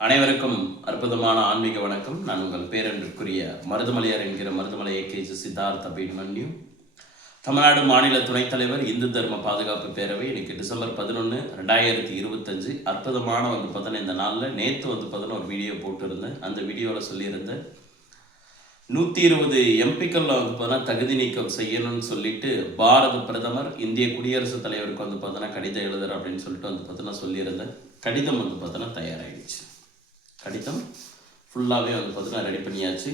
அனைவருக்கும் அற்புதமான ஆன்மீக வணக்கம். நான் உங்கள் பேரன்பிற்குரிய மருதுமலையார் என்கிற மருதுமலை ஏகேஜி சித்தார்த் அபிமன்யு தமிழ்நாடு மாநில துணைத் தலைவர் இந்து தர்ம பாதுகாப்பு பேரவை இன்னைக்கு டிசம்பர் பதினொன்று ரெண்டாயிரத்தி இருபத்தஞ்சு. அற்புதமான வந்து பார்த்தோன்னா இந்த நாளில் நேற்று வந்து பார்த்தோன்னா ஒரு வீடியோ போட்டிருந்தேன். அந்த வீடியோவில் சொல்லியிருந்தேன் நூற்றி இருபது எம்பிக்களில் வந்து பார்த்தோன்னா தகுதி நீக்கம் செய்யணும்னு சொல்லிட்டு பாரத பிரதமர் இந்திய குடியரசுத் தலைவருக்கு வந்து பார்த்தோன்னா கடிதம் எழுதுற அப்படின்னு சொல்லிட்டு வந்து பார்த்தோன்னா சொல்லியிருந்தேன். கடிதம் வந்து பார்த்தோன்னா தயாராகிடுச்சு கடிதம் ஃபுல்லாகவே வந்து பார்த்தீங்கன்னா ரெடி பண்ணியாச்சு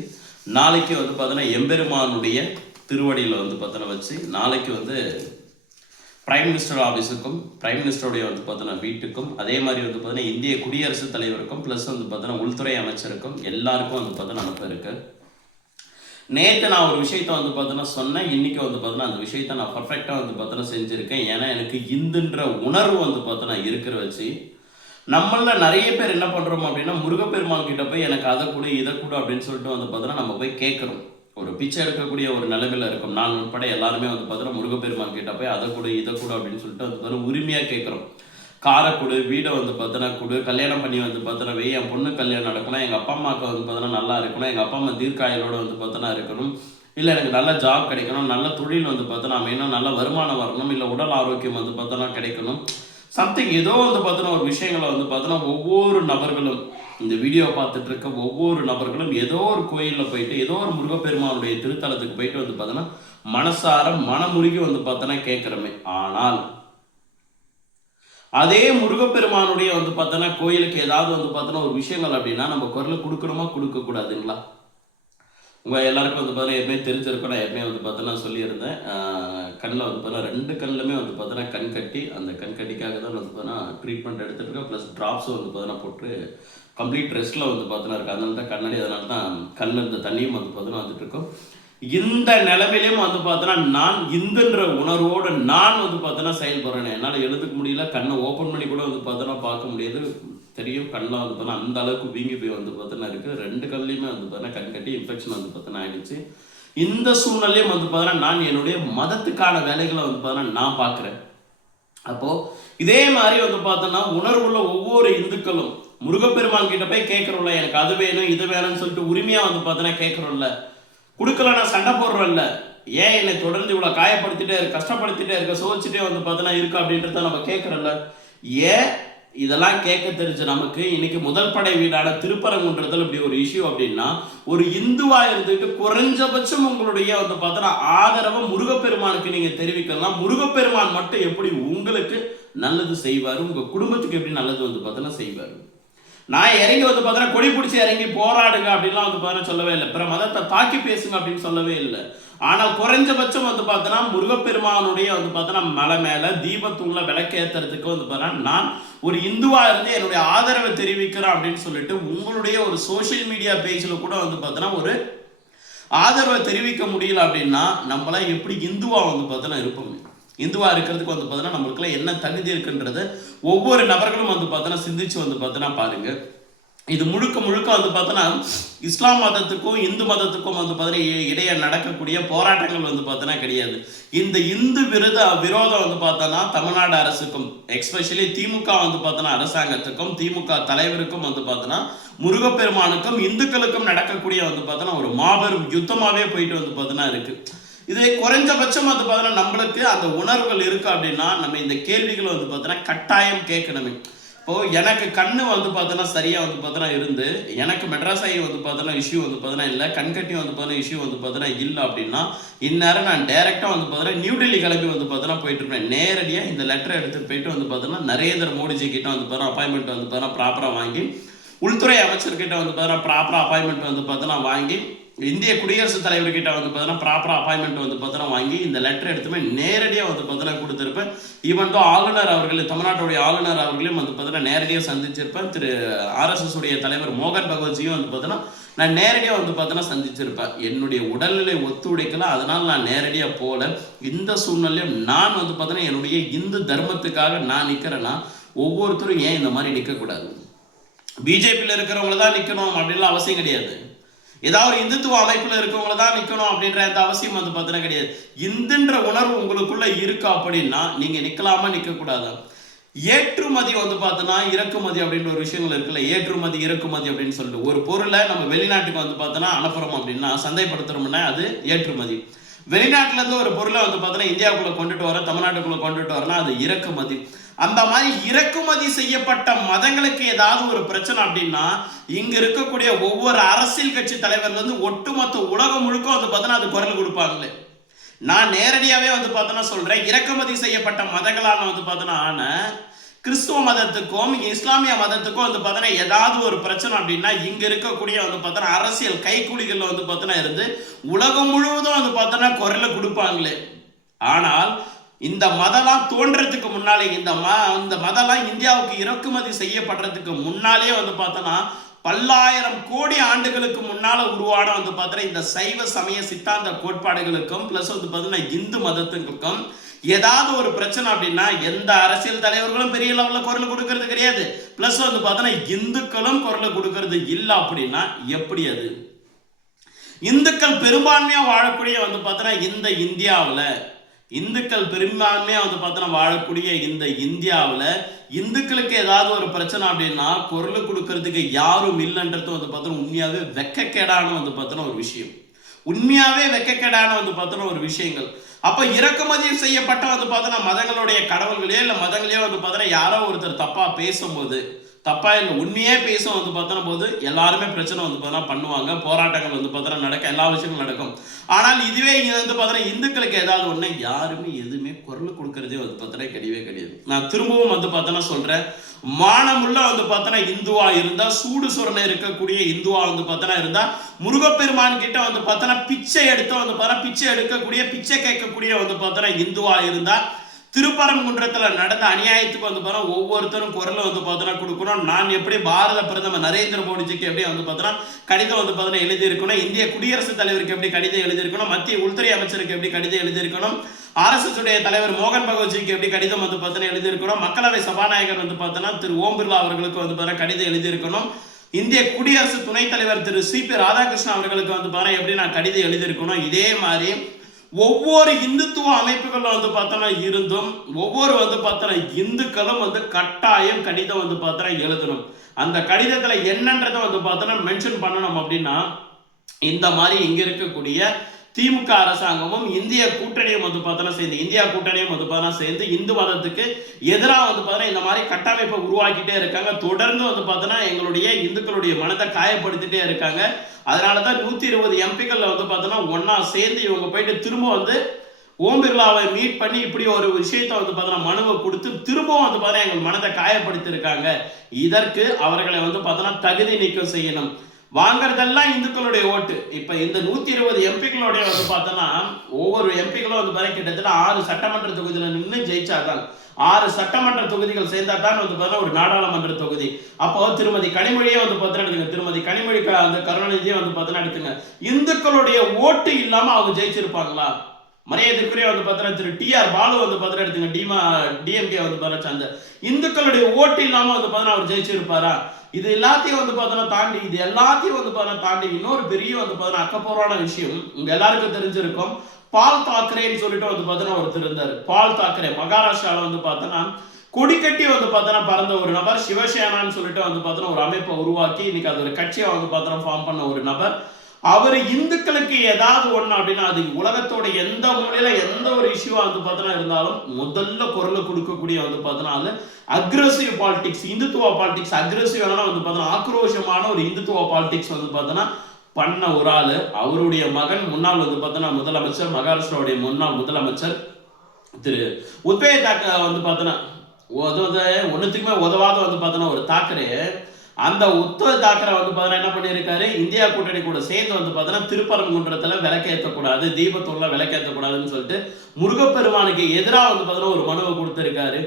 நாளைக்கு வந்து பார்த்தீங்கன்னா எம்பெருமானுடைய திருவடியில் வந்து பார்த்தோன்னா வச்சு நாளைக்கு வந்து பிரைம் மினிஸ்டர் ஆஃபீஸுக்கும் பிரைம் மினிஸ்டருடைய வந்து பார்த்தோன்னா வீட்டுக்கும் அதே மாதிரி வந்து பார்த்தீங்கன்னா இந்திய குடியரசுத் தலைவருக்கும் ப்ளஸ் வந்து பார்த்தோன்னா உள்துறை அமைச்சருக்கும் எல்லாருக்கும் வந்து பார்த்தோன்னா அனுப்ப இருக்குது நேற்று நான் ஒரு விஷயத்த வந்து பார்த்தோன்னா சொன்னேன் இன்றைக்கி வந்து பார்த்தோன்னா அந்த விஷயத்த நான் பர்ஃபெக்டாக வந்து பார்த்தோன்னா செஞ்சுருக்கேன் ஏன்னா எனக்கு இந்துன்ற உணர்வு வந்து பார்த்தோன்னா இருக்கிற வச்சு நம்மள நிறைய பேர் என்ன பண்ணுறோம் அப்படின்னா முருகப்பெருமான் கிட்ட போய் எனக்கு அதை கொடு இதை கூட அப்படின்னு சொல்லிட்டு வந்து பார்த்தோன்னா நம்ம போய் கேட்குறோம். ஒரு பிச்சை எடுக்கக்கூடிய ஒரு நிலவில் இருக்கும். நான் உட்பட எல்லாருமே வந்து பார்த்தோன்னா முருகப்பெருமான் கிட்ட போய் அதை கொடு இதை கூட அப்படின்னு சொல்லிட்டு வந்து பார்த்தோன்னா உரிமையாக கேட்குறோம். காரை கொடு வீடை வந்து பார்த்தோன்னா கொடு கல்யாணம் பண்ணி வந்து பார்த்தோன்னா வெய் என் பொண்ணு கல்யாணம் நடக்கணும் எங்கள் அப்பா அம்மாவுக்கு வந்து பார்த்தோன்னா நல்லா இருக்கணும் எங்கள் அப்பா அம்மா தீர்க்காயலோட வந்து பார்த்தோன்னா இருக்கணும் இல்லை எனக்கு நல்ல ஜாப் கிடைக்கணும் நல்ல தொழில் வந்து பார்த்தோன்னா அமையணும் நல்ல வருமானம் வரணும் இல்லை உடல் ஆரோக்கியம் வந்து பார்த்தோன்னா கிடைக்கணும். சம்திங் ஏதோ வந்து பார்த்தோன்னா ஒரு விஷயங்களை வந்து பார்த்தோன்னா ஒவ்வொரு நபர்களும் இந்த வீடியோ பார்த்துட்டு இருக்க ஒவ்வொரு நபர்களும் ஏதோ ஒரு கோயிலில் போயிட்டு ஏதோ ஒரு முருகப்பெருமானுடைய திருத்தலத்துக்கு போயிட்டு வந்து பார்த்தோன்னா மனசார மனமுருகி வந்து பார்த்தோன்னா கேட்குறமே. ஆனால் அதே முருகப்பெருமானுடைய வந்து பார்த்தோன்னா கோயிலுக்கு ஏதாவது வந்து பார்த்தோன்னா ஒரு விஷயங்கள் அப்படின்னா நம்ம குரலை கொடுக்கணுமா? கொடுக்கக்கூடாதுங்களா உங்கள் எல்லாருக்கும் வந்து பார்த்தீங்கன்னா ஏற்கனவே தெரிஞ்சிருப்பேன் நான் ஏற்கனவே வந்து பார்த்தோன்னா சொல்லியிருந்தேன் கண்ணில் வந்து பார்த்தோன்னா ரெண்டு கண்ணுலுமே வந்து பார்த்தோன்னா கண் கட்டி அந்த கண் கட்டிக்காக தான் வந்து பார்த்தோன்னா ட்ரீட்மெண்ட் எடுத்துருக்கேன் ப்ளஸ் ட்ராப்ஸும் வந்து பார்த்தோன்னா போட்டு கம்ப்ளீட் ரெஸ்ட்டில் வந்து பார்த்தோன்னா இருக்குது அதனால தான் கண்ணாடி அதனால தான் கண்ணில் இருந்த தண்ணியும் வந்து பார்த்தோன்னா வந்துட்டுருக்கும் இந்த நிலைமையிலையும் வந்து பார்த்தோன்னா நான் இந்துன்ற உணர்வோடு நான் வந்து பார்த்தோன்னா செயல்படுறேன் என்னால் எழுதுக்க முடியல கண்ணை ஓப்பன் பண்ணி கூட வந்து பார்த்தோன்னா பார்க்க முடியாது தெரியும் கண்ணில் வந்து பார்த்தோன்னா அந்த அளவுக்கு வீங்கி போய் வந்து பார்த்தோன்னா இருக்குது ரெண்டு கல்லையுமே வந்து பார்த்தோன்னா கண் கட்டி இன்ஃபெக்ஷன் வந்து பார்த்தோன்னா ஆயிடுச்சு. இந்த சூழ்நிலையும் வந்து பார்த்தோன்னா நான் என்னுடைய மதத்துக்கான வேலைகளை வந்து பார்த்தோன்னா நான் பார்க்குறேன். அப்போது இதே மாதிரி வந்து பார்த்தோன்னா உணர்வுள்ள ஒவ்வொரு இந்துக்களும் முருகப்பெருமான் கிட்ட போய் கேட்குறோம்ல எனக்கு அது வேணும் இது வேணும்னு சொல்லிட்டு உரிமையாக வந்து பார்த்தோன்னா கேட்குறோம்ல. கொடுக்கல நான் சண்டை போடுறோம்ல. ஏன் என்னை தொடர்ந்து இவ்வளோ காயப்படுத்திட்டே இருக்க கஷ்டப்படுத்திட்டே இருக்க சோதிச்சுட்டே வந்து பார்த்தோன்னா இருக்கு அப்படின்றத நம்ம கேட்குறோம்ல. ஏன் இதெல்லாம் கேட்க தெரிஞ்ச நமக்கு இன்னைக்கு முதல் படை வீடான திருப்பரங்குன்றத்தில் இப்படி ஒரு இஷ்யூ அப்படின்னா ஒரு இந்துவா இருந்துட்டு குறைஞ்சபட்சம் உங்களுடைய வந்து பார்த்தோன்னா ஆதரவை முருகப்பெருமானுக்கு நீங்க தெரிவிக்கலாம். முருகப்பெருமான் மட்டும் எப்படி உங்களுக்கு நல்லது செய்வார்? உங்க குடும்பத்துக்கு எப்படி நல்லது வந்து பார்த்தோன்னா செய்வார்? நான் இறங்கி வந்து பார்த்தோன்னா கொடி பிடிச்சி இறங்கி போராடுங்க அப்படின்லாம் வந்து பார்த்தோன்னா சொல்லவே இல்லை. பிற மதத்தை தாக்கி பேசுங்க அப்படின்னு சொல்லவே இல்லை. ஆனால் குறைஞ்சபட்சம் வந்து பார்த்தோன்னா முருகப்பெருமானுடைய வந்து பார்த்தோன்னா மலை மேலே தீபத்தூண்ல விளக்கேற்றுறதுக்கு வந்து பார்த்தோன்னா நான் ஒரு இந்துவாக இருந்து என்னுடைய ஆதரவை தெரிவிக்கிறேன் அப்படின்னு சொல்லிட்டு உங்களுடைய ஒரு சோஷியல் மீடியா பேஜில் கூட வந்து பார்த்தோன்னா ஒரு ஆதரவை தெரிவிக்க முடியல அப்படின்னா நம்மளாம் எப்படி இந்துவாக வந்து பார்த்தோன்னா இருப்போம். இந்துவாக இருக்கிறதுக்கு வந்து பார்த்தோன்னா நம்மளுக்குலாம் என்ன தகுதி இருக்குன்றது ஒவ்வொரு நபர்களும் வந்து பார்த்தோன்னா சிந்திச்சு வந்து பார்த்தோன்னா பாருங்க இது முழுக்க முழுக்க வந்து பார்த்தோன்னா இஸ்லாம் மதத்துக்கும் இந்து மதத்துக்கும் வந்து பார்த்தீங்கன்னா இடையே நடக்கக்கூடிய போராட்டங்கள் வந்து பார்த்தோன்னா கிடையாது இந்த இந்து விருத விரோதம் வந்து பார்த்தோன்னா தமிழ்நாடு அரசுக்கும் எக்ஸ்பெஷலி திமுக வந்து பார்த்தோன்னா அரசாங்கத்துக்கும் திமுக தலைவருக்கும் வந்து பார்த்தோன்னா முருகப்பெருமானுக்கும் இந்துக்களுக்கும் நடக்கக்கூடிய வந்து பார்த்தோன்னா ஒரு மாபெரும் யுத்தமாகவே போயிட்டு வந்து பார்த்தோன்னா இருக்குது இதே குறைஞ்சபட்சம் வந்து பார்த்தோன்னா நம்மளுக்கு அந்த உணர்வுகள் இருக்கு அப்படின்னா நம்ம இந்த கேள்விகளை வந்து பார்த்தோன்னா கட்டாயம் கேட்கணுமே இப்போ எனக்கு கண்ணு வந்து பார்த்தோன்னா சரியா வந்து பார்த்தோன்னா இருந்து எனக்கு மெட்ராஸ் ஐ வந்து பார்த்தோன்னா இஷ்யூ வந்து பார்த்தோன்னா இல்லை கண்கட்டி வந்து பார்த்தோன்னா இஷ்யூ வந்து பார்த்தோன்னா இல்லை அப்படின்னா இந்நேரம் நான் டேரெக்டாக வந்து பார்த்தோன்னா நியூ டெல்லி கிளம்பி வந்து பார்த்தோன்னா போயிட்டுருப்பேன் நேரடியாக இந்த லெட்டரை எடுத்து போயிட்டு வந்து பார்த்தோன்னா நரேந்திர மோடிஜி கிட்ட வந்து பார்த்தோன்னா அப்பாயின்மெண்ட் வந்து பார்த்தோன்னா ப்ராப்பராக வாங்கி உள்துறை அமைச்சர்கிட்ட வந்து பார்த்தோன்னா ப்ராப்பராக அப்பாயின்மெண்ட் வந்து பார்த்தோன்னா வாங்கி இந்திய குடியரசுத் தலைவர்கிட்ட வந்து பார்த்தீங்கன்னா ப்ராப்பராக அப்பாயின்மெண்ட் வந்து பார்த்தோன்னா வாங்கி இந்த லெட்டர் எடுத்துமே நேரடியாக வந்து பார்த்தோன்னா கொடுத்துருப்பேன். ஈவன் தோ ஆளுநர் அவர்கள் தமிழ்நாட்டுடைய ஆளுநர் அவர்களையும் வந்து பார்த்தீங்கன்னா நேரடியாக சந்திச்சிருப்பேன். திரு ஆர்எஸ்எஸ் உடைய தலைவர் மோகன் பகவத்ஜியும் வந்து பார்த்தோன்னா நான் நேரடியாக வந்து பார்த்தீங்கன்னா சந்திச்சிருப்பேன். என்னுடைய உடல்நிலை ஒத்துழைக்கல அதனால் நான் நேரடியாக போகல இந்த சூழ்நிலையும் நான் வந்து பார்த்தோன்னா என்னுடைய இந்து தர்மத்துக்காக நான் நிற்கிறேன்னா ஒவ்வொருத்தரும் ஏன் இந்த மாதிரி நிற்கக்கூடாது பிஜேபியில் இருக்கிறவங்கள தான் நிற்கணும் அப்படின்லாம் அவசியம் கிடையாது. ஏதாவது ஒரு இந்துத்துவ அமைப்புல இருக்கவங்கள தான் நிக்கணும் அப்படின்ற எந்த அவசியம் வந்து பார்த்தீங்கன்னா கிடையாது. இந்துன்ற உணர்வு உங்களுக்குள்ள இருக்கு அப்படின்னா நீங்க நிக்கலாமா நிக்க ஏற்றுமதி வந்து பார்த்தோன்னா இறக்குமதி அப்படின்ற ஒரு விஷயங்கள் இருக்குல்ல ஏற்றுமதி இறக்குமதி அப்படின்னு சொல்லிட்டு. ஒரு பொருளை நம்ம வெளிநாட்டுக்கு வந்து பார்த்தோன்னா அனுப்புறோம் அப்படின்னா சந்தைப்படுத்துறோம்னா அது ஏற்றுமதி. வெளிநாட்டுல இருந்து ஒரு பொருளை வந்து பார்த்தோன்னா இந்தியாவுக்குள்ள கொண்டுட்டு வர தமிழ்நாட்டுக்குள்ள கொண்டுட்டு வரனா அது இறக்குமதி. அந்த மாதிரி இறக்குமதி செய்யப்பட்ட மதங்களுக்கு ஏதாவது ஒரு பிரச்சனை அப்படின்னா இங்க இருக்கக்கூடிய ஒவ்வொரு அரசியல் கட்சி தலைவர்ல வந்து ஒட்டுமொத்த உலகம் முழுக்க வந்து பார்த்தோன்னா அது குரல் கொடுப்பாங்களே. நான் நேரடியாவே வந்து பார்த்தோன்னா சொல்றேன் இறக்குமதி செய்யப்பட்ட மதங்களான வந்து பார்த்தோன்னா ஆன கிறிஸ்துவ மதத்துக்கும் இஸ்லாமிய மதத்துக்கும் வந்து பார்த்தோன்னா ஏதாவது ஒரு பிரச்சனை அப்படின்னா இங்க இருக்கக்கூடிய வந்து பார்த்தோன்னா அரசியல் கைக்கூலிகளில் வந்து பார்த்தோன்னா இருந்து உலகம் முழுவதும் வந்து பார்த்தோன்னா குரல கொடுப்பாங்களே. ஆனால் இந்த மதம்லாம் தோன்றதுக்கு முன்னாலே இந்த ம இந்த மதம்லாம் இந்தியாவுக்கு இறக்குமதி செய்யப்படுறதுக்கு முன்னாலே வந்து பார்த்தோன்னா பல்லாயிரம் கோடி ஆண்டுகளுக்கு முன்னால் உருவான வந்து பார்த்தோன்னா இந்த சைவ சமய சித்தாந்த கோட்பாடுகளுக்கும் ப்ளஸ் வந்து பார்த்தோன்னா இந்து மதத்துக்கும் ஏதாவது ஒரு பிரச்சனை அப்படின்னா எந்த அரசியல் தலைவர்களும் பெரிய லெவலில் குரல் கொடுக்கறது கிடையாது. ப்ளஸ் வந்து பார்த்தோன்னா இந்துக்களும் குரல் கொடுக்கறது இல்லை அப்படின்னா எப்படி அது? இந்துக்கள் பெரும்பான்மையாக வாழக்கூடிய வந்து பார்த்தோன்னா இந்த இந்தியாவில் இந்துக்கள் பெரும்பான்மையாக வந்து பார்த்தோன்னா வாழக்கூடிய இந்த இந்தியாவில் இந்துக்களுக்கு ஏதாவது ஒரு பிரச்சனை அப்படின்னா குரல் கொடுக்கறதுக்கு யாரும் இல்லைன்றது வந்து பார்த்தோன்னா உண்மையாகவே வெக்கக்கேடான வந்து பார்த்தோன்னா ஒரு விஷயம். உண்மையாகவே வெக்கக்கேடான வந்து பார்த்தோன்னா ஒரு விஷயங்கள். அப்போ இறக்குமதி செய்யப்பட்ட வந்து பார்த்தோன்னா மதங்களுடைய கடவுள்களே இல்லை மதங்களையோ வந்து பார்த்தோன்னா யாரோ ஒருத்தர் தப்பாக பேசும்போது தப்பாக இல்லை உண்மையே பேசும் வந்து பார்த்தோன்னா போது எல்லாருமே பிரச்சனை வந்து பார்த்தோன்னா பண்ணுவாங்க போராட்டங்கள் வந்து பார்த்தோன்னா நடக்க எல்லா விஷயங்களும் நடக்கும் ஆனால் இதுவே இங்கே வந்து பார்த்தோன்னா இந்துக்களுக்கு ஏதாவது ஒன்று யாருமே எதுவுமே குரல் கொடுக்கறதே வந்து பார்த்தோன்னா கிடையவே கிடையாது நான் திரும்பவும் வந்து பார்த்தோன்னா சொல்கிறேன் மானமுள்ள வந்து பார்த்தோன்னா இந்துவா இருந்தா சூடு சுரணை இருக்கக்கூடிய இந்துவா வந்து பார்த்தோன்னா இருந்தா முருகப்பெருமான் கிட்ட வந்து பார்த்தோன்னா பிச்சை எடுத்து வந்து பார்த்தா பிச்சை எடுக்கக்கூடிய பிச்சை கேட்கக்கூடிய வந்து பார்த்தோன்னா இந்துவா இருந்தா திருப்பரங்குன்றத்தில் நடந்த அநியாயத்துக்கு வந்து பார்த்தா ஒவ்வொருத்தரும் குரல் வந்து பார்த்தோன்னா கொடுக்கணும். நான் எப்படி பாரத பிரதமர் நரேந்திர மோடிஜிக்கு எப்படி வந்து பார்த்தோன்னா கடிதம் வந்து பார்த்தோன்னா எழுதியிருக்கணும். இந்திய குடியரசுத் தலைவருக்கு எப்படி கடிதம் எழுதியிருக்கணும். மத்திய உள்துறை அமைச்சருக்கு எப்படி கடிதம் எழுதியிருக்கணும். ஆர்எஸ்எஸ் தலைவர் மோகன் பகவத்ஜிக்கு எப்படி கடிதம் வந்து பார்த்தோன்னா எழுதியிருக்கணும். மக்களவை சபாநாயகர் வந்து பார்த்தோன்னா திரு ஓம் பிர்லா அவர்களுக்கு வந்து பார்த்தா கடிதம் எழுதியிருக்கணும். இந்திய குடியரசு துணைத் தலைவர் திரு சி பி ராதாகிருஷ்ணன் அவர்களுக்கு வந்து பாருங்க எப்படி நான் கடிதம் எழுதியிருக்கணும். இதே மாதிரி ஒவ்வொரு இந்துத்துவ அமைப்புகள் வந்து பார்த்தோன்னா இருந்தும் ஒவ்வொரு வந்து பார்த்தோன்னா இந்துக்களும் வந்து கட்டாயம் கடிதம் வந்து பார்த்தோன்னா எழுதணும். அந்த கடிதத்தில் என்னன்றதை வந்து பார்த்தோன்னா மென்ஷன் பண்ணணும் அப்படின்னா இந்த மாதிரி இங்கே இருக்கக்கூடிய திமுக அரசாங்கமும் இந்திய கூட்டணியும் வந்து பார்த்தோன்னா சேர்ந்து இந்தியா கூட்டணியும் வந்து பார்த்தோன்னா சேர்ந்து இந்து மதத்துக்கு எதிராக வந்து பார்த்தோன்னா இந்த மாதிரி கட்டமைப்பை உருவாக்கிட்டே இருக்காங்க. தொடர்ந்து வந்து பார்த்தோன்னா எங்களுடைய இந்துக்களுடைய மனத்தை காயப்படுத்திட்டே இருக்காங்க. அதனால தான் நூற்றி இருபது எம்பிக்களில் வந்து பார்த்தோன்னா ஒன்றா சேர்ந்து இவங்க போயிட்டு திரும்ப வந்து ஓம் பிர்லாவை மீட் பண்ணி இப்படி ஒரு விஷயத்தை வந்து பார்த்தோன்னா மனுவை கொடுத்து திரும்பவும் வந்து பார்த்தா எங்கள் மனத்தை காயப்படுத்தியிருக்காங்க. இதற்கு அவர்களை வந்து பார்த்தோன்னா தகுதி நீக்கம் செய்யணும். வாங்குறதெல்லாம் இந்துக்களுடைய ஓட்டு. இப்ப இந்த நூத்தி இருபது எம்பிக்களுடைய வந்து பார்த்தோன்னா ஒவ்வொரு எம்பிக்களும் வந்து பார்த்தா கிட்டத்தட்ட ஆறு சட்டமன்ற தொகுதியில நின்று ஜெயிச்சாதான் ஆறு சட்டமன்ற தொகுதிகள் சேர்ந்தா தான் வந்து பார்த்தா ஒரு நாடாளுமன்ற தொகுதி. அப்போ திருமதி கனிமொழியே வந்து பார்த்தா எடுத்துங்க திருமதி கனிமொழி அந்த கருணாநிதியே வந்து பார்த்தா எடுத்துங்க இந்துக்களுடைய ஓட்டு இல்லாம அவங்க ஜெயிச்சிருப்பாங்களா? மரியாதைக்குரிய வந்து பார்த்தீங்கன்னா திரு டி ஆர் பாலு வந்து பார்த்தீங்கன்னா எடுத்துங்க டிமா டிஎம்கே வந்து பார்த்தா அந்த இந்துக்களுடைய ஓட்டு இல்லாமல் வந்து பார்த்தீங்கன்னா அவர் ஜெயிச்சிருப்பாரா இது எல்லாத்தையும் வந்து பார்த்தோன்னா தாண்டி இது எல்லாத்தையும் வந்து பார்த்தோன்னா தாண்டி இன்னொரு பெரிய வந்து பார்த்தோன்னா அக்கப்பூர்வான விஷயம் உங்க எல்லாருக்கும் தெரிஞ்சிருக்கும் பால் தாக்கரேன்னு சொல்லிட்டு வந்து பார்த்தோன்னா ஒருத்தர் இருந்தார் பால் தாக்கரே மகாராஷ்டிராவில் வந்து பார்த்தோன்னா கொடி கட்டி வந்து பார்த்தோன்னா பறந்த ஒரு நபர் சிவசேனான்னு சொல்லிட்டு வந்து பார்த்தோன்னா ஒரு அமைப்பை உருவாக்கி இன்னைக்கு அது ஒரு கட்சியை வந்து பார்த்தோன்னா ஃபார்ம் பண்ண ஒரு நபர் அவர் இந்துக்களுக்கு ஏதாவது ஒன்று அப்படின்னா அது உலகத்தோட எந்த மூலையில எந்த ஒரு இஷ்யூவாக வந்து பார்த்தோன்னா இருந்தாலும் முதல்ல குரல் கொடுக்கக்கூடிய வந்து பார்த்தோன்னா அது அக்ரஸிவ் பாலிடிக்ஸ் இந்துத்துவ பாலிடிக்ஸ் அக்ரஸிவான வந்து பார்த்தோன்னா ஆக்ரோஷமான ஒரு இந்துத்துவ பாலிடிக்ஸ் வந்து பார்த்தோன்னா பண்ண ஒரு ஆள். அவருடைய மகன் முன்னாள் வந்து பார்த்தோன்னா முதலமைச்சர் மகாராஷ்டிராவுடைய முன்னாள் முதலமைச்சர் திரு உத்பே தாக்க வந்து பார்த்தோன்னா உதவ ஒன்றுத்துக்குமே உதவாத வந்து பார்த்தோன்னா ஒரு தாக்கரே. அந்த உத்தவ தாக்கரை வந்து பார்த்தோன்னா என்ன பண்ணியிருக்காரு? இந்தியா கூட்டணி கூட சேர்ந்து வந்து பார்த்தோன்னா திருப்பரங்குன்றத்தில் விளக்கேற்றக்கூடாது தீபத்தூரில் விளக்கேற்றக்கூடாதுன்னு சொல்லிட்டு முருகப்பெருமானுக்கு எதிராக வந்து பார்த்தோன்னா ஒரு மனுவை கொடுத்துருக்காரு.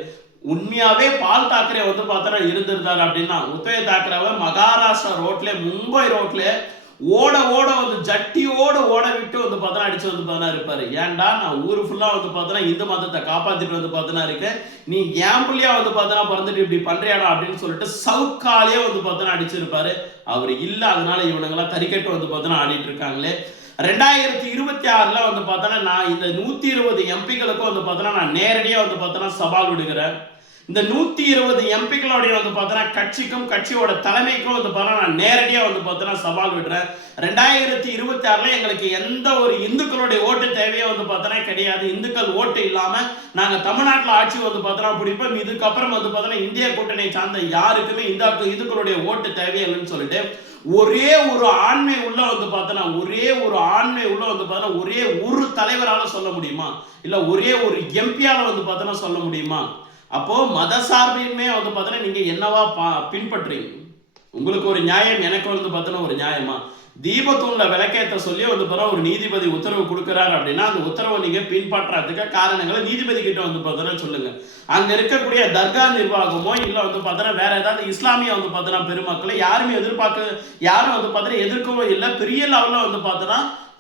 உண்மையாவே பால் தாக்கரே வந்து பார்த்தோன்னா இருந்திருந்தாரு அப்படின்னா உத்தவ தாக்கரேவை மகாராஷ்டிரா ரோட்ல மும்பை ரோட்ல ஓட ஓட வந்து ஜட்டியோட ஓட விட்டு வந்து பார்த்தோன்னா அடிச்சு வந்து பார்த்தோன்னா இருப்பாரு. ஏன்டா நான் ஊர் ஃபுல்லா வந்து பார்த்தோன்னா இந்து மதத்தை காப்பாத்திட்டு வந்து பார்த்தோன்னா இருக்கேன். நீ ஏன் புள்ளியா வந்து பார்த்தோன்னா பிறந்துட்டு இப்படி பண்றியாடா அப்படின்னு சொல்லிட்டு சவுக்காலே வந்து பார்த்தோன்னா அடிச்சிருப்பாரு. அவர் இல்ல அதனால இவனுங்கெல்லாம் தறிக்கட்டு வந்து பார்த்தோன்னா ஆடிட்டு இருக்காங்களே. ரெண்டாயிரத்தி இருபத்தி ஆறுல வந்து பார்த்தோன்னா நான் இந்த நூத்தி இருபது எம்பிகளுக்கும் வந்து பார்த்தோன்னா நான் நேரடியா வந்து பார்த்தோன்னா சவால் விடுகிறேன். இந்த நூத்தி இருபது எம்பிக்களுடைய வந்து பார்த்தோன்னா கட்சிக்கும் கட்சியோட தலைமைக்கும் வந்து பார்த்தோன்னா நான் நேரடியாக வந்து பார்த்தோன்னா சவால் விடுறேன். ரெண்டாயிரத்தி இருபத்தி ஆறில் எங்களுக்கு எந்த ஒரு இந்துக்களுடைய ஓட்டு தேவையோ வந்து பார்த்தோன்னா கிடையாது. இந்துக்கள் ஓட்டு இல்லாமல் நாங்கள் தமிழ்நாட்டில் ஆட்சி வந்து பார்த்தோன்னா பிடிப்போம். இதுக்கப்புறம் வந்து பார்த்தோன்னா இந்திய கூட்டணியை சார்ந்த யாருக்குமே இந்த இதுக்களுடைய ஓட்டு தேவையில்லைன்னு சொல்லிட்டு ஒரே ஒரு ஆண்மை உள்ள வந்து பார்த்தோன்னா ஒரே ஒரு ஆண்மை உள்ள வந்து பார்த்தோன்னா ஒரே ஒரு தலைவரால் சொல்ல முடியுமா? இல்லை ஒரே ஒரு எம்பியால் வந்து பார்த்தோன்னா சொல்ல முடியுமா? அப்போ மத சார்பின்மே வந்து பார்த்தோன்னா நீங்க என்னவா பா பின்பற்றுறீங்க? உங்களுக்கு ஒரு நியாயம் எனக்கு வந்து பார்த்தோன்னா ஒரு நியாயமா? தீபத்தூண்ல விளக்கேற்ற சொல்லி வந்து பார்த்தா ஒரு நீதிபதி உத்தரவு கொடுக்குறாரு அப்படின்னா அந்த உத்தரவை நீங்க பின்பற்றாததுக்கு காரணங்களை நீதிபதி கிட்ட வந்து பார்த்தோன்னா சொல்லுங்க. அங்க இருக்கக்கூடிய தர்கா நிர்வாகமோ இல்லை வந்து பார்த்தோன்னா வேற ஏதாவது இஸ்லாமிய வந்து பார்த்தோன்னா பெருமக்களை யாருமே எதிர்பார்க்க யாரும் வந்து பார்த்தோன்னா எதிர்க்கவோ இல்லை பெரிய லெவலில் வந்து பார்த்தோன்னா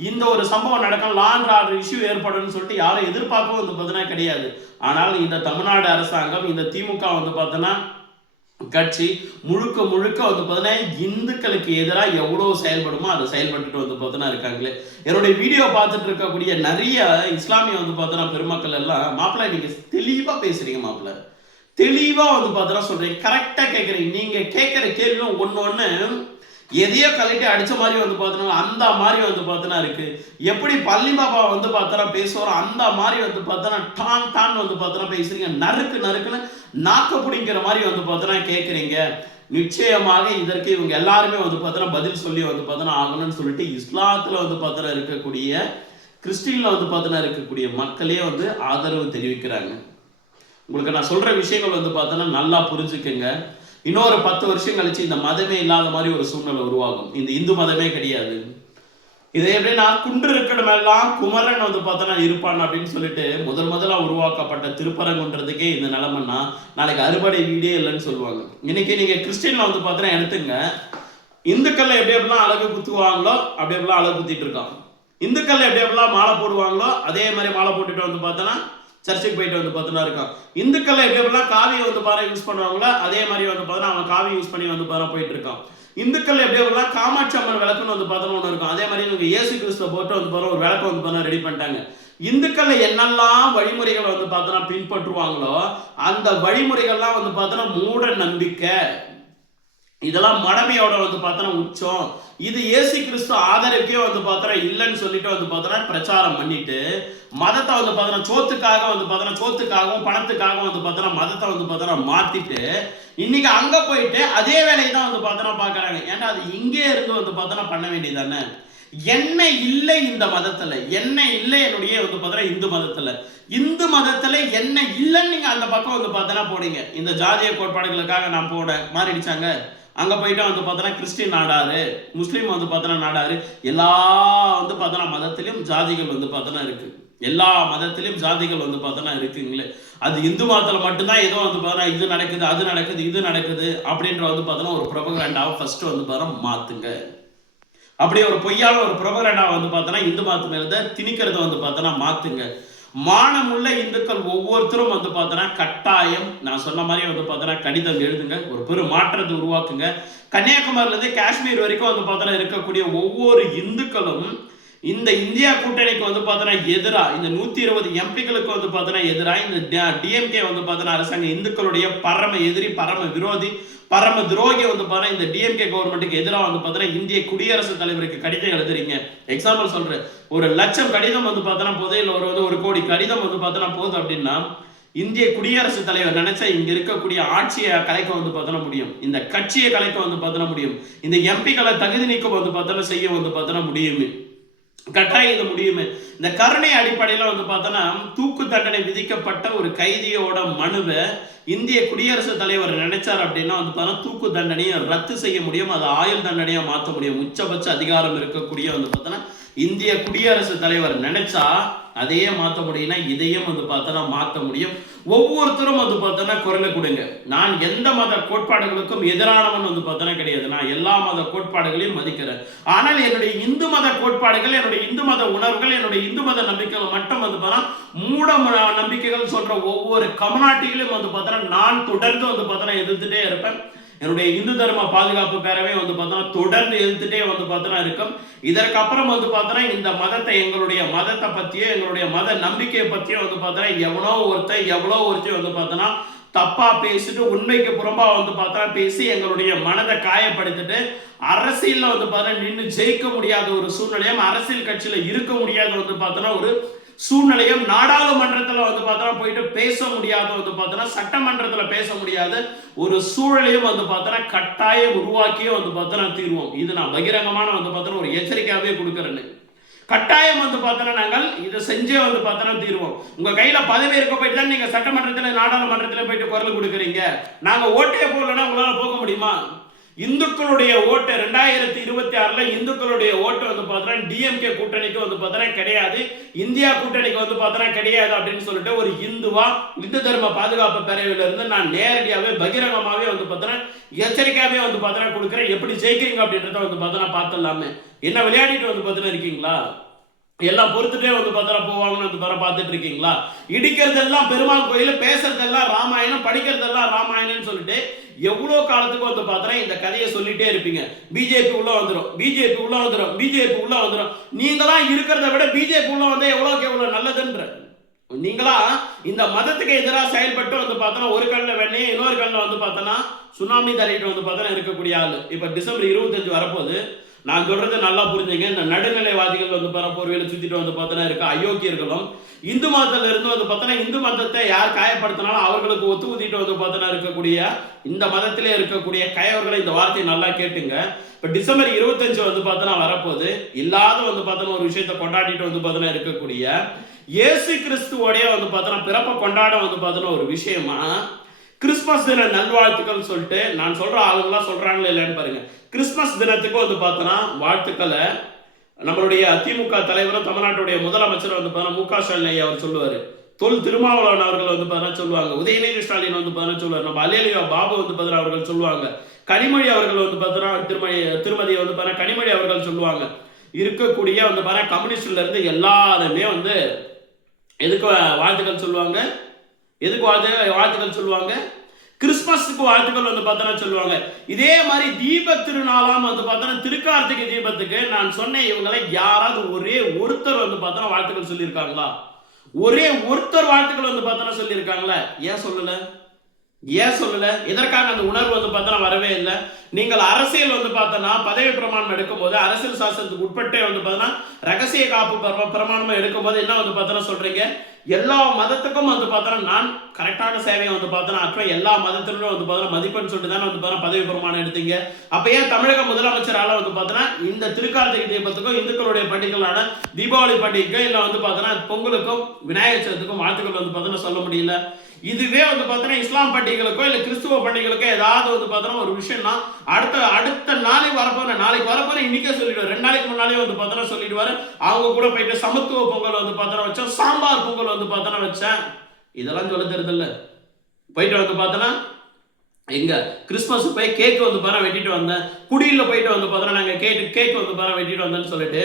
இந்த ஒரு சம்பவம் நடக்கும் லாண்ட் ஆர்டர் இஷ்யூ ஏற்படும்னு சொல்லிட்டு யாரும் எதிர்பார்க்கவும் வந்து பார்த்தீங்கன்னா கிடையாது. ஆனால் இந்த தமிழ்நாடு அரசாங்கம் இந்த திமுக வந்து பார்த்தோன்னா கட்சி முழுக்க முழுக்க வந்து பார்த்தீங்கன்னா இந்துக்களுக்கு எதிராக எவ்வளோ செயல்படுமோ அதை செயல்பட்டுட்டு வந்து பார்த்தோன்னா இருக்காங்களே. என்னுடைய வீடியோ பார்த்துட்டு இருக்கக்கூடிய நிறைய இஸ்லாமிய வந்து பார்த்தோன்னா பெருமக்கள் எல்லாம் மாப்பிள்ளை நீங்கள் தெளிவாக பேசுறீங்க மாப்பிள்ளை. தெளிவாக வந்து பார்த்தோன்னா சொல்கிறீங்க கரெக்டாக கேட்குறீங்க நீங்கள் கேட்குற கேள்வியும் ஒன்று ஒன்று எதையோ கலட்டி அடித்த மாதிரி வந்து பார்த்தோன்னா அந்த மாதிரி வந்து பார்த்தோன்னா இருக்குது எப்படி பள்ளி பாபா வந்து பார்த்தோன்னா பேசுகிறோம் அந்த மாதிரி வந்து பார்த்தோன்னா டான் டான் வந்து பார்த்தோன்னா பேசுகிறீங்க நறுக்கு நறுக்குன்னு நாக்க பிடிங்கிற மாதிரி வந்து பார்த்தோன்னா கேட்குறீங்க நிச்சயமாக இதற்கு இவங்க எல்லாருமே வந்து பார்த்தோன்னா பதில் சொல்லி வந்து பார்த்தோன்னா ஆகணும்னு சொல்லிட்டு இஸ்லாத்தில் வந்து பார்த்தோன்னா இருக்கக்கூடிய கிறிஸ்டின்ல வந்து பார்த்தோன்னா இருக்கக்கூடிய மக்களே வந்து ஆதரவு தெரிவிக்கிறாங்க உங்களுக்கு நான் சொல்கிற விஷயங்கள் வந்து பார்த்தோன்னா நல்லா புரிஞ்சுக்கங்க இன்னொரு பத்து வருஷம் கழிச்சு இந்த மதமே இல்லாத மாதிரி ஒரு சூழ்நிலை உருவாகும். இந்த இந்து மதமே கிடையாது. இதை எப்படின்னா குன்று இருக்கிறமெல்லாம் குமரன் வந்து பார்த்தோன்னா இருப்பான் அப்படின்னு சொல்லிட்டு முதல் முதலாக உருவாக்கப்பட்ட திருப்பரங்குன்றதுக்கே இந்த நிலமன்னா நாளைக்கு அறுபடை வீடே இல்லைன்னு சொல்லுவாங்க. இன்னைக்கு நீங்கள் கிறிஸ்டின்ல வந்து பார்த்தோன்னா எடுத்துங்க. இந்துக்கள்ல எப்படி எப்படிலாம் அழகு குத்துவாங்களோ அப்படி எப்படிலாம் அழகு குத்திட்டு இருக்கான் இந்துக்கள்ல எப்படி எப்படிலாம் மாலை போடுவாங்களோ அதே மாதிரி மாலை போட்டுட்டு வந்து பார்த்தோன்னா சர்ச்சுக்கு போயிட்டு வந்து பார்த்தோன்னா இருக்கான். இந்துக்கள் எப்படி எப்படிலாம் காவியை வந்து பாரு யூஸ் பண்ணுவாங்களோ? அதே மாதிரி வந்து பார்த்தோன்னா அவன் காவி யூஸ் பண்ணி வந்து பாரு போயிட்டு இருக்கான். இந்துக்கள் எப்படி எப்படிலாம் காமாட்சி அம்மன் விளக்குன்னு வந்து பார்த்தோன்னா ஒன்று இருக்கும். அதே மாதிரி இவங்க இயேசு கிறிஸ்துவ போட்டு வந்து பாரு ஒரு விளக்கு வந்து பாரு ரெடி பண்ணிட்டாங்க. இந்துக்கள் என்னெல்லாம் வழிமுறைகளை வந்து பார்த்தோன்னா பின்பற்றுவாங்களோ அந்த வழிமுறைகள்லாம் வந்து பார்த்தோன்னா மூட நம்பிக்கை. இதெல்லாம் மடமையோட வந்து பார்த்தோன்னா உச்சம் இது ஏசு கிறிஸ்து ஆதரவுக்கே வந்து பார்த்தோன்னா இல்லைன்னு சொல்லிட்டு வந்து பார்த்தோன்னா பிரச்சாரம் பண்ணிட்டு மதத்தை வந்து பார்த்தோன்னா சோத்துக்காக வந்து பார்த்தோன்னா சோத்துக்காகவும் பணத்துக்காகவும் வந்து பார்த்தோன்னா மதத்தை வந்து பார்த்தோன்னா மாத்திட்டு இன்னைக்கு அங்கே போயிட்டு அதே வேலையை தான் வந்து பார்த்தோன்னா பார்க்கறாங்க ஏன்னா அது இங்கே இருந்து வந்து பார்த்தோன்னா பண்ண வேண்டியதானே என்ன இல்லை இந்த மதத்துல என்ன இல்லை என்னுடைய வந்து பார்த்தோன்னா இந்து மதத்துல இந்து மதத்துல என்ன இல்லைன்னு நீங்க அந்த பக்கம் வந்து பார்த்தோன்னா போடுங்க இந்த ஜாதிய கோட்பாடுகளுக்காக நான் போட மாறிடுச்சாங்க அங்கே போயிட்டு வந்து பார்த்தோன்னா கிறிஸ்டின் நாடாரு முஸ்லீம் வந்து பார்த்தோன்னா நாடாரு. எல்லா வந்து பார்த்தோன்னா மதத்திலையும் ஜாதிகள் வந்து பார்த்தோன்னா இருக்குது எல்லா மதத்திலையும் ஜாதிகள் வந்து பார்த்தோன்னா இருக்குங்களே. அது இந்து மதத்தில் மட்டும்தான் ஏதோ வந்து பார்த்தோன்னா இது நடக்குது அது நடக்குது இது நடக்குது அப்படின்ற வந்து பார்த்தோன்னா ஒரு ப்ரொபகண்டாவை ஃபர்ஸ்ட் வந்து பார்த்தோன்னா மாற்றுங்க அப்படி ஒரு பொய்யான ஒரு ப்ரொபகண்டா வந்து பார்த்தோன்னா இந்து மதத்து மேல திணிக்கிறத வந்து பார்த்தோன்னா மாற்றுங்க மானமுள்ள இந்துக்கள் ஒவ்வொருத்தரும் வந்து பார்த்தோன்னா கட்டாயம் நான் சொன்ன மாதிரி வந்து பார்த்தோன்னா கடிதம் எழுதுங்க ஒரு பெரும் மாற்றத்தை உருவாக்குங்க. கன்னியாகுமரியிலேருந்து காஷ்மீர் வரைக்கும் வந்து பார்த்தோன்னா இருக்கக்கூடிய ஒவ்வொரு இந்துக்களும் இந்த இந்தியா கூட்டணிக்கு வந்து பார்த்தோன்னா எதிராக இந்த நூற்றி இருபது எம்பிக்களுக்கு வந்து பார்த்தோன்னா எதிராக இந்த டிஎம்கே வந்து பார்த்தோன்னா அரசாங்க இந்துக்களுடைய பரம எதிரி பரம விரோதி பரம துரோகி வந்து பார்த்தா இந்த டிஎம்கே கவர்மெண்ட்டுக்கு எதிராக வந்து பார்த்தீங்கன்னா இந்திய குடியரசுத் தலைவருக்கு கடிதம் எழுதுறீங்க எக்ஸாம்பிள் சொல்றேன் ஒரு லட்சம் கடிதம் வந்து பார்த்தோன்னா போதே இல்லை ஒரு வந்து ஒரு கோடி கடிதம் வந்து பார்த்தோன்னா போதும் அப்படின்னா இந்திய குடியரசுத் தலைவர் நினைச்சா இங்க இருக்கக்கூடிய ஆட்சியை கலைக்க வந்து பார்த்தோன்னா முடியும் இந்த கட்சியை கலைக்க வந்து பார்த்தோன்னா முடியும் இந்த எம்பிக்களை தகுதி நீக்கம் வந்து பார்த்தோன்னா செய்ய வந்து பார்த்தோன்னா முடியுமே கட்டாயம் இது முடியுமே இந்த கருணை அடிப்படையில் வந்து பார்த்தோன்னா தூக்கு தண்டனை விதிக்கப்பட்ட ஒரு கைதியோட மனுவை இந்திய குடியரசுத் தலைவர் நினைச்சார் அப்படின்னா வந்து பார்த்தோன்னா தூக்கு தண்டனையை ரத்து செய்ய முடியும் அதை ஆயுள் தண்டனையா மாற்ற முடியும். உச்சபட்ச அதிகாரம் இருக்கக்கூடிய வந்து பார்த்தோன்னா இந்திய குடியரசுத் தலைவர் நினைச்சா அதையே மாற்ற முடியும்னா இதையும் வந்து பார்த்தோன்னா மாற்ற முடியும். ஒவ்வொருத்தரும் வந்து பார்த்தோன்னா குரலை கொடுங்க. நான் எந்த மத கோட்பாடுகளுக்கும் எதிரானவன் வந்து பார்த்தோன்னா கிடையாது. நான் எல்லா மத கோட்பாடுகளையும் மதிக்கிறேன். ஆனால் என்னுடைய இந்து மத கோட்பாடுகள் என்னுடைய இந்து மத உணர்வுகள் என்னுடைய இந்து மத நம்பிக்கைகள் மட்டும் வந்து பார்த்தா மூட ம- நம்பிக்கைகள் சொல்ற ஒவ்வொரு கம்நாட்டிகளையும் வந்து பார்த்தோன்னா நான் தொடர்ந்து வந்து பார்த்தோன்னா எதிர்த்துட்டே இருப்பேன். என்னுடைய இந்து தர்ம பாதுகாப்பு பேரவை வந்து பார்த்தோன்னா தொடர்ந்து எழுத்துட்டே வந்து பார்த்தோன்னா இருக்கும். இதற்கப்புறம் வந்து பார்த்தோன்னா இந்த மதத்தை எங்களுடைய மதத்தை பற்றியோ எங்களுடைய மத நம்பிக்கையை பற்றியோ வந்து பார்த்தோன்னா எவ்வளோ ஒருத்தர் எவ்வளோ ஒருத்தர் வந்து பார்த்தோன்னா தப்பா பேசிட்டு உண்மைக்கு புறம்பா வந்து பார்த்தா பேசி எங்களுடைய மனதை காயப்படுத்திட்டு அரசியல்ல வந்து பார்த்தா நின்று ஜெயிக்க முடியாத ஒரு சூழ்நிலையும் அரசியல் கட்சியில இருக்க முடியாத வந்து பார்த்தோன்னா ஒரு சூழ்நிலையும் நாடாளுமன்றத்தில் வந்து பார்த்தோன்னா போயிட்டு பேச முடியாத வந்து பார்த்தோன்னா சட்டமன்றத்தில் பேச முடியாத ஒரு சூழலையும் வந்து பார்த்தோன்னா கட்டாயம் உருவாக்கியே வந்து பார்த்தோன்னா தீர்வோம். இது நான் பகிரங்கமான வந்து பார்த்தோன்னா ஒரு எச்சரிக்கையாகவே கொடுக்குறேன்னு. கட்டாயம் வந்து பார்த்தோன்னா நாங்கள் இதை செஞ்சே வந்து பார்த்தோன்னா தீர்வோம். உங்கள் கையில் பதவி இருக்க போயிட்டு தான் நீங்கள் சட்டமன்றத்தில் நாடாளுமன்றத்தில் போயிட்டு குரல் கொடுக்குறீங்க. நாங்கள் ஓட்டே போகலன்னா உங்களால் போக முடியுமா? இந்துக்களுடைய ஓட்டு ரெண்டாயிரத்தி இருபத்தி ஆறில் இந்துக்களுடைய ஓட்டு வந்து பார்த்தோன்னா டிஎம்கே கூட்டணிக்கு வந்து பார்த்தோன்னா கிடையாது. இந்தியா கூட்டணிக்கு வந்து பார்த்தோன்னா கிடையாது அப்படின்னு சொல்லிட்டு ஒரு இந்துவா இந்து தர்ம பாதுகாப்பு பேரவையிலிருந்து நான் நேரடியாகவே பகிரங்கமாகவே வந்து பார்த்தோன்னா எச்சரிக்கையாகவே வந்து பார்த்தோன்னா கொடுக்குறேன். எப்படி ஜெயிக்கிறீங்க அப்படின்றத வந்து பார்த்தோன்னா பார்த்துடலாமே. என்ன விளையாடிட்டு வந்து பார்த்தோன்னா இருக்கீங்களா? எல்லாம் பொறுத்துட்டே வந்து பார்த்தா போவாங்கன்னு வந்து பார்த்தா பார்த்துட்டு இருக்கீங்களா? இடிக்கிறதெல்லாம் பெருமாள் கோயில் பேசுறதெல்லாம் ராமாயணம் படிக்கிறதெல்லாம் ராமாயணம்னு சொல்லிட்டு எவ்வளோ காலத்துக்கு வந்து பார்த்தா இந்த கதையை சொல்லிட்டே இருப்பீங்க. பிஜேபி உள்ள வந்துடும் பிஜேபி உள்ள வந்துடும் பிஜேபி உள்ள வந்துடும் நீங்களாம் இருக்கிறத விட பிஜேபி உள்ள வந்தா எவ்வளோக்கு எவ்வளோ நல்லதுன்ற. நீங்களா இந்த மதத்துக்கு எதிராக செயல்பட்டு வந்து பார்த்தோன்னா ஒரு கண்ணில் வெண்ணையும் இன்னொரு கண்ணில் வந்து பார்த்தோன்னா சுனாமி தள்ளிட்டு வந்து பார்த்தோன்னா இருக்கக்கூடிய ஆள். இப்போ டிசம்பர் இருபத்தஞ்சு வரப்போகுது. நான் சொல்றது நல்லா புரிஞ்சுங்க. இந்த நடுநிலைவாதிகள் வந்து பாரு போர்வையில சுத்திட்டு வந்து பார்த்தோன்னா இருக்க அயோக்கியர்களும் இந்து மதத்துல இருந்து வந்து பார்த்தோன்னா இந்து மதத்தை யார் காயப்படுத்தினாலும் அவர்களுக்கு ஒத்து ஊதிட்டு வந்து பார்த்தோன்னா இருக்கக்கூடிய இந்த மதத்திலே இருக்கக்கூடிய கயவர்களை இந்த வார்த்தையை நல்லா கேட்டுங்க. இப்போ டிசம்பர் இருபத்தஞ்சு வந்து பார்த்தோன்னா வரப்போகுது. இல்லாத வந்து பார்த்தோன்னா ஒரு விஷயத்த கொண்டாடிட்டு வந்து பார்த்தோன்னா இருக்கக்கூடிய இயேசு கிறிஸ்துவோடைய வந்து பார்த்தோன்னா பிறப்பை கொண்டாட வந்து பார்த்தோன்னா ஒரு விஷயமா கிறிஸ்மஸ் தின நல்வாழ்த்துக்கள் சொல்லிட்டு நான் சொல்ற ஆளுங்களாம் சொல்கிறாங்களே இல்லைன்னு பாருங்க. கிறிஸ்மஸ் தினத்துக்கு வந்து பார்த்தோன்னா வாழ்த்துக்களை நம்மளுடைய திமுக தலைவரும் தமிழ்நாட்டுடைய முதலமைச்சர் வந்து பார்த்தா மு க ஸ்டாலின் ஐயா அவர் சொல்லுவார். தொல் திருமாவளவன் அவர்கள் வந்து பார்த்தா சொல்லுவாங்க. உதயநிதி ஸ்டாலின் வந்து பார்த்தா சொல்லுவார். நம்ம அலேலியா பாபு வந்து பார்த்தா அவர்கள் சொல்லுவாங்க. கனிமொழி அவர்கள் வந்து பார்த்தோன்னா திருமதி திருமதியை வந்து பார்த்தா கனிமொழி அவர்கள் சொல்லுவாங்க. இருக்கக்கூடிய வந்து பார்த்தா கம்யூனிஸ்ட்ல இருந்து எல்லாருமே வந்து எதுக்கு வாழ்த்துக்கள் சொல்லுவாங்க? எதுக்கு வாழ்த்து? வாழ்த்துக்கள் சொல்லுவாங்க. கிறிஸ்மஸுக்கு வாழ்த்துக்கள் வந்து பார்த்தோன்னா சொல்லுவாங்க. இதே மாதிரி தீப திருநாளாம் வந்து பார்த்தோன்னா திருக்கார்த்திகை தீபத்துக்கு நான் சொன்னேன் இவங்களை யாராவது ஒரே ஒருத்தர் வந்து பார்த்தோன்னா வாழ்த்துக்கள் சொல்லியிருக்காங்களா? ஒரே ஒருத்தர் வாழ்த்துக்கள் வந்து பார்த்தோன்னா சொல்லியிருக்காங்களா? ஏன் சொல்லலை? ஏன் சொல்லலை எதற்காக அந்த உணர்வு வந்து பார்த்தா வரவே இல்லை நீங்கள் அரசியல் வந்து பார்த்தோன்னா பதவி பிரமாணம் எடுக்கும்போது அரசியல் சாசனத்துக்கு உட்பட்டே வந்து பார்த்தோன்னா ரகசிய காப்பு பிரமா- பிரமாணம் எடுக்கும்போது என்ன வந்து பார்த்தோன்னா சொல்கிறீங்க எல்லா மதத்துக்கும் வந்து பார்த்தோன்னா நான் கரெக்டான சேவையை வந்து பார்த்தோன்னா அப்புறம் எல்லா மதத்திலும் வந்து பார்த்தோன்னா மதிப்பெண் சொல்லிட்டு தானே வந்து பார்த்தோன்னா பதவி பிரமாணம் எடுத்தீங்க அப்போ ஏன் தமிழக முதலமைச்சரால் வந்து பார்த்தோன்னா இந்த திருக்கார்த்திகை தீபத்துக்கும் இந்துக்களுடைய பண்டிகைகளான தீபாவளி பண்டிகைக்கும் இல்லை வந்து பார்த்தோன்னா பொங்கலுக்கும் விநாயகர் சதுர்த்திக்கும் வாழ்த்துக்கள் வந்து பார்த்தோன்னா சொல்ல முடியல இதுவே வந்து பார்த்தோன்னா இஸ்லாம் பண்டிகைகளுக்கோ இல்லை கிறிஸ்துவ பண்டிகைகளுக்கோ ஏதாவது வந்து பார்த்தோன்னா ஒரு விஷயம்னா அடுத்த அடுத்த நாளைக்கு வரப்போற நாளைக்கு வரப்போற இன்னைக்கே சொல்லிடுவார். ரெண்டு நாளைக்கு முன்னாலே வந்து பார்த்தோன்னா சொல்லிடுவாரு. அவங்க கூட போயிட்டு சமத்துவ பொங்கல் வந்து பார்த்தோன்னா வச்சோம் சாம்பார் பொங்கல் வந்து பார்த்தோன்னா வச்சேன். இதெல்லாம் சொல்ல தெரியுதுல்ல. போயிட்டு வந்து பார்த்தோன்னா எங்க கிறிஸ்மஸ் போய் கேக் வந்து பாரு வெட்டிட்டு வந்தேன். குடியில் போயிட்டு வந்து பார்த்தோன்னா நாங்கள் கேட்டு கேக் வந்து பாரு வெட்டிட்டு வந்தேன்னு சொல்லிட்டு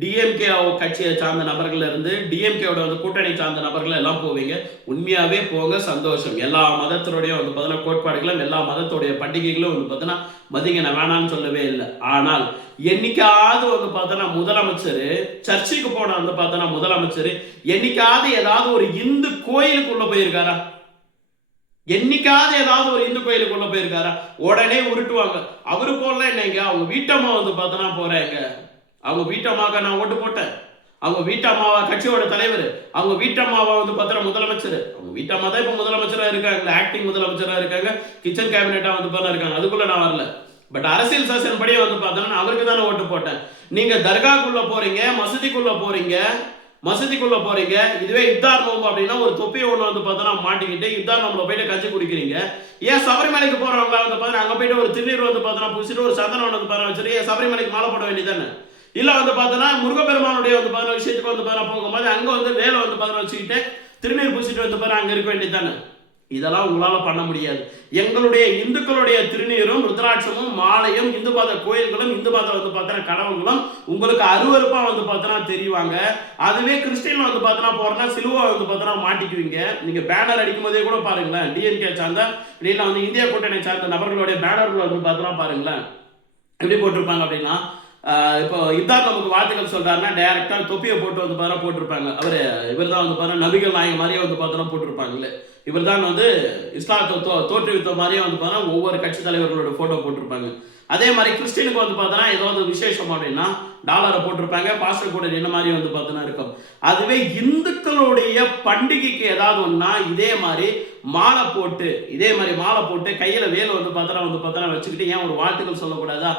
டிஎம்கே கட்சியை சார்ந்த நபர்கள் இருந்து டிஎம்கேவோட வந்து கூட்டணி சார்ந்த நபர்கள் எல்லாம் போவீங்க. உண்மையாவே போங்க சந்தோஷம். எல்லா மதத்தினுடைய வந்து பார்த்தோன்னா கோட்பாடுகளும் எல்லா மதத்துடைய பண்டிகைகளும் வந்து பார்த்தோன்னா மதிங்க நான் வேணாம்னு சொல்லவே இல்லை. ஆனால் என்னைக்காவது வந்து பார்த்தோன்னா முதலமைச்சர் சர்ச்சுக்கு போன வந்து பார்த்தோன்னா முதலமைச்சர் என்னைக்காவது ஏதாவது ஒரு இந்து கோயிலுக்குள்ள போயிருக்காரா? என்னைக்காவது ஏதாவது ஒரு இந்து கோயிலுக்குள்ள போயிருக்காரா? உடனே உருட்டுவாங்க. அவரு போடல என்னங்க அவங்க வீட்டம்மா வந்து பார்த்தோன்னா போறேங்க அவங்க வீட்டம்மாக்க நான் ஓட்டு போட்டேன். அவங்க வீட்டம்மாவா கட்சியோட தலைவர். அவங்க வீட்டம்மாவா வந்து பார்த்தா முதலமைச்சர். அவங்க வீட்டம்மா தான் இப்போ முதலமைச்சராக இருக்காங்க. ஆக்டிங் முதலமைச்சராக இருக்காங்க. கிச்சன் கேபினட்டாக வந்து பார்த்தா இருக்காங்க. அதுக்குள்ள நான் வரல. பட் அரசியல் சாசன படியே வந்து பார்த்தோன்னா அவருக்கு தானே ஓட்டு போட்டேன். நீங்க தர்காக்குள்ள போறீங்க மசூதிக்குள்ள போறீங்க. மசூதிக்குள்ள போறீங்க. இதுவே இப்தார் நோம்பு அப்படின்னா ஒரு தொப்பி ஒண்ணு வந்து பார்த்தோன்னா மாட்டிக்கிட்டு இப்தார் நோம்புல போயிட்டு கஞ்சி குடிக்கிறீங்க. ஏன் சபரிமலைக்கு போறவங்க வந்து பார்த்தா அங்க போயிட்டு ஒரு திருநீர் வந்து பார்த்தோன்னா பூசிட்டு ஒரு சந்தனம் ஒன்று வந்து பார்த்தா வச்சுட்டு ஏன் சபரிமலைக்கு மாலை போட வேண்டியதானே இல்ல வந்து பார்த்தோன்னா முருகப்பெருமானுடைய வந்து பார்த்தா விஷயத்துக்கு வந்து பார்த்தா போகும்போது அங்க வந்து வேலை வந்து பார்த்தா வச்சுக்கிட்டு திருநீர் பூசிட்டு வந்து பார்த்தா அங்க இருக்க வேண்டியதானே இதெல்லாம் உங்களால் பண்ண முடியாது. எங்களுடைய இந்துக்களுடைய திருநீரும் ருத்ராட்சமும் மாலையும் இந்து மத கோயில்களும் இந்து மத வந்து பார்த்தோன்னா கடவுள்களும் உங்களுக்கு அருவறுப்பாக வந்து பார்த்தோன்னா தெரிவாங்க. அதுவே கிறிஸ்டின் வந்து பார்த்தோன்னா போகிறனா சிலுவை வந்து பார்த்தோன்னா மாட்டிக்குவீங்க. நீங்கள் பேனர் அடிக்கும் போதே கூட பாருங்களேன் டிஎன்கே சார்ந்த இல்லைன்னா வந்து இந்திய கூட்டணி சார்ந்த நபர்களுடைய பேனர்கள் வந்து பார்த்தோன்னா பாருங்களேன். எப்படி போட்டிருப்பாங்க அப்படின்னா இப்போ இதான் நமக்கு வாழ்த்துக்கள் சொல்கிறாருன்னா டேரெக்டாக தொப்பியை போட்டு வந்து பாரு போட்டிருப்பாங்க. அவர் இவர் தான் வந்து பாரு நபிகள் நாயகம் மாதிரியே வந்து பார்த்தோன்னா போட்டிருப்பாங்களே இவர் தான் வந்து இஸ்லாத்தை தோ தோற்றுவித்த மாதிரியே வந்து பார்த்தா ஒவ்வொரு கட்சி தலைவர்களோட ஃபோட்டோ போட்டிருப்பாங்க. அதே மாதிரி கிறிஸ்டினுக்கு வந்து பார்த்தோன்னா ஏதாவது விசேஷம் அப்படின்னா டாலரை போட்டிருப்பாங்க பாஸ்டர் கூட என்ன மாதிரி வந்து பார்த்தோன்னா இருக்கும். அதுவே இந்துக்களுடைய பண்டிகைக்கு ஏதாவது ஒன்றா இதே மாதிரி மாலை போட்டு இதே மாதிரி மாலை போட்டு கையில் வேலை வந்து பார்த்தோன்னா வந்து பார்த்தோன்னா வச்சுக்கிட்டு ஏன் ஒரு வாழ்த்துக்கள் சொல்லக்கூடாதா?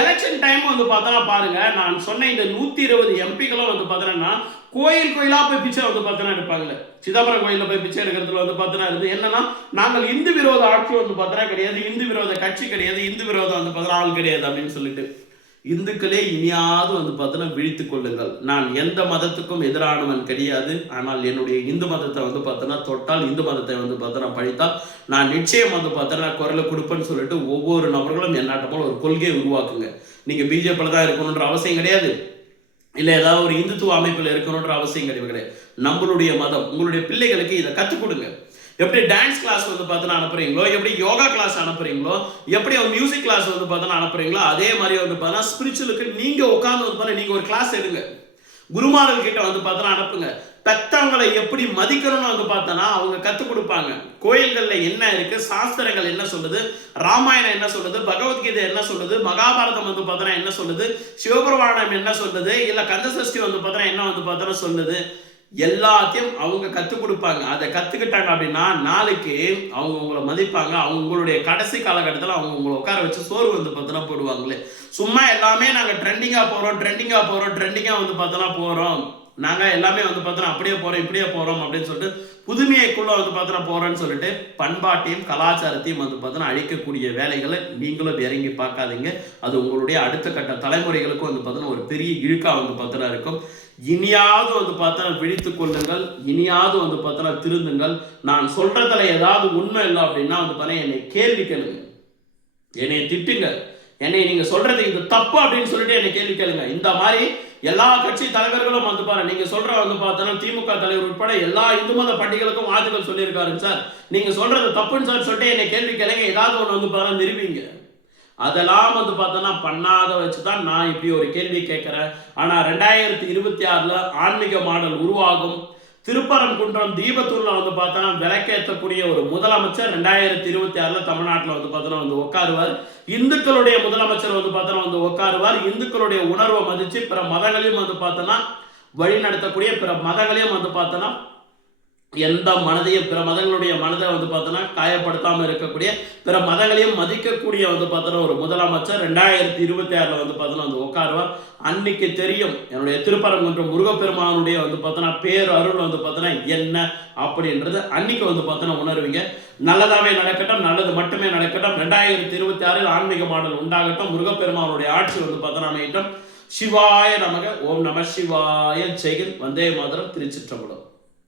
எலெக்ஷன் டைம் வந்து பார்த்தோன்னா பாருங்க நான் சொன்ன இந்த நூற்றி இருபது எம்பிக்களும் வந்து பார்த்தோன்னா கோயில் கோயிலாக போய் பிச்சை வந்து பார்த்தோன்னா எடுப்பாங்கல்ல சிதம்பரம் கோயிலில் போய் பிச்சை எடுக்கிறதுல வந்து பார்த்தோன்னா இருந்து என்னன்னா நாங்கள் இந்து விரோத ஆட்சி வந்து பார்த்தோன்னா கிடையாது இந்து விரோத கட்சி கிடையாது இந்து விரோதம் வந்து பார்த்தோன்னா ஆள் கிடையாது அப்படின்னு சொல்லிட்டு. இந்துக்களே இனியாவது வந்து பார்த்தோன்னா விழித்து கொள்ளுங்கள். நான் எந்த மதத்துக்கும் எதிரானவன் கிடையாது. ஆனால் என்னுடைய இந்து மதத்தை வந்து பார்த்தோன்னா தொட்டால் இந்து மதத்தை வந்து பார்த்தோன்னா பழித்தால் நான் நிச்சயம் வந்து பார்த்தோன்னா குரலை கொடுப்பேன்னு சொல்லிட்டு ஒவ்வொரு நபர்களும் என்னாட்ட போல ஒரு கொள்கையை உருவாக்குங்க. நீங்கள் பிஜேபியில் தான் இருக்கணுன்ற அவசியம் கிடையாது. இல்லை ஏதாவது ஒரு இந்துத்துவ அமைப்பில் இருக்கணுன்ற அவசியம் கிடையாது நம்மளுடைய மதம் உங்களுடைய பிள்ளைகளுக்கு இதை கற்றுக் கொடுங்க. எப்படி டான்ஸ் கிளாஸ் வந்து பார்த்தோன்னா அனுப்புறீங்களோ எப்படி யோகா கிளாஸ் அனுப்புறீங்களோ எப்படி ஒரு மியூசிக் கிளாஸ் வந்து பார்த்தோன்னா அனுப்புறீங்களோ அதே மாதிரி வந்து பார்த்தோன்னா ஸ்பிரிச்சுவலுக்கு நீங்கள் உட்காந்து வந்து பார்த்தா நீங்கள் ஒரு கிளாஸ் எடுங்க. குருமார்கள் கிட்ட வந்து பார்த்தோன்னா அனுப்புங்க. பெத்தவங்களை எப்படி மதிக்கணும்னு வந்து பார்த்தோன்னா அவங்க கற்றுக் கொடுப்பாங்க. கோயில்களில் என்ன இருக்குது சாஸ்திரங்கள் என்ன சொல்லுது? ராமாயணம் என்ன சொல்லுது? பகவத்கீதை என்ன சொல்லுது? மகாபாரதம் வந்து பார்த்தோன்னா என்ன சொல்லுது? சிவபுராணம் என்ன சொல்லுது? இல்லை கந்தசஷ்டி வந்து பார்த்தோன்னா என்ன வந்து பார்த்தோன்னா சொல்லுது? எல்லாத்தையும் அவங்க கற்றுக் கொடுப்பாங்க. அதை கற்றுக்கிட்டாங்க அப்படின்னா நாளைக்கு அவங்க உங்களை மதிப்பாங்க. அவங்களுடைய கடைசி காலகட்டத்தில் அவங்க உங்களை உட்கார வச்சு சோறு வந்து பார்த்தோன்னா போடுவாங்களே. சும்மா எல்லாமே நாங்கள் ட்ரெண்டிங்காக போகிறோம் ட்ரெண்டிங்காக போகிறோம் ட்ரெண்டிங்காக வந்து பார்த்தோன்னா போகிறோம் நாங்கள் எல்லாமே வந்து பார்த்தோன்னா அப்படியே போகிறோம் இப்படியே போகிறோம் அப்படின்னு சொல்லிட்டு புதுமையைக்குள்ளே வந்து பார்த்தோன்னா போகிறோன்னு சொல்லிட்டு பண்பாட்டையும் கலாச்சாரத்தையும் வந்து பார்த்தோன்னா அழிக்கக்கூடிய வேலைகளை நீங்களும் இறங்கி பார்க்காதீங்க. அது உங்களுடைய அடுத்த கட்ட தலைமுறைகளுக்கும் வந்து பார்த்தோன்னா ஒரு பெரிய இழுக்காக வந்து பார்த்தோன்னா இருக்கும். இனியாவது வந்து பார்த்தா விழித்து கொள்ளுங்கள். இனியாவது வந்து பார்த்தா திருந்துங்கள். நான் சொல்றதுல ஏதாவது உண்மை இல்லை அப்படின்னா வந்து பார்த்தா என்னை கேள்வி கேளுங்க. என்னை திட்டுங்க என்னை நீங்க சொல்றது இது தப்பு அப்படின்னு சொல்லிட்டு என்னை கேள்வி கேளுங்க. இந்த மாதிரி எல்லா கட்சி தலைவர்களும் வந்து பாருங்க நீங்க சொல்ற வந்து பார்த்தோன்னா திமுக தலைவர் உட்பட எல்லா இந்து மத பண்டிகளுக்கும் வாழ்த்துக்கள் சொல்லியிருக்காருங்க சார். நீங்க சொல்றது தப்புன்னு சார் சொல்லிட்டு என்னை கேள்வி கேளுங்க ஏதாவது ஒன்று வந்து பாருங்க நிரூபிங்க. அதெல்லாம் வந்து பார்த்தோன்னா பண்ணாத வச்சு தான் நான் இப்படி ஒரு கேள்வி கேட்குறேன். ஆனால் ரெண்டாயிரத்தி இருபத்தி ஆறில் ஆன்மீக மாடல் உருவாகும். திருப்பரங்குன்றம் தீபத்தூரில் வந்து பார்த்தோன்னா விளக்கேற்றக்கூடிய ஒரு முதலமைச்சர் ரெண்டாயிரத்தி இருபத்தி ஆறில் தமிழ்நாட்டில் வந்து பார்த்தோன்னா வந்து உட்காருவார் இந்துக்களுடைய முதலமைச்சர் வந்து பார்த்தோன்னா வந்து உட்காருவார் இந்துக்களுடைய உணர்வை மதித்து பிற மதங்களையும் வந்து பார்த்தோன்னா வழி நடத்தக்கூடிய பிற மதங்களையும் வந்து பார்த்தோன்னா எந்த மனதையும் பிற மதங்களுடைய மனதை வந்து பார்த்தோன்னா காயப்படுத்தாமல் இருக்கக்கூடிய பிற மதங்களையும் மதிக்கக்கூடிய வந்து பார்த்தோன்னா ஒரு முதலமைச்சர் ரெண்டாயிரத்தி இருபத்தி ஆறில் வந்து பார்த்தோன்னா வந்து உட்காருவார். அன்னைக்கு தெரியும் என்னுடைய திருப்பரங்குன்ற முருகப்பெருமானுடைய வந்து பார்த்தோன்னா பேர் அருள் வந்து பார்த்தோன்னா என்ன அப்படின்றது அன்னைக்கு வந்து பார்த்தோன்னா உணர்வீங்க. நல்லதாகவே நடக்கட்டும் நல்லது மட்டுமே நடக்கட்டும். ரெண்டாயிரத்தி இருபத்தி ஆறில் ஆன்மீக மாடல் உண்டாகட்டும். முருகப்பெருமானுடைய ஆட்சி வந்து பார்த்தோன்னா அமையட்டும். சிவாய நமக ஓம் நம சிவாய ஜெயன் வந்தே மாதரம் திருச்சிற்றப்படும்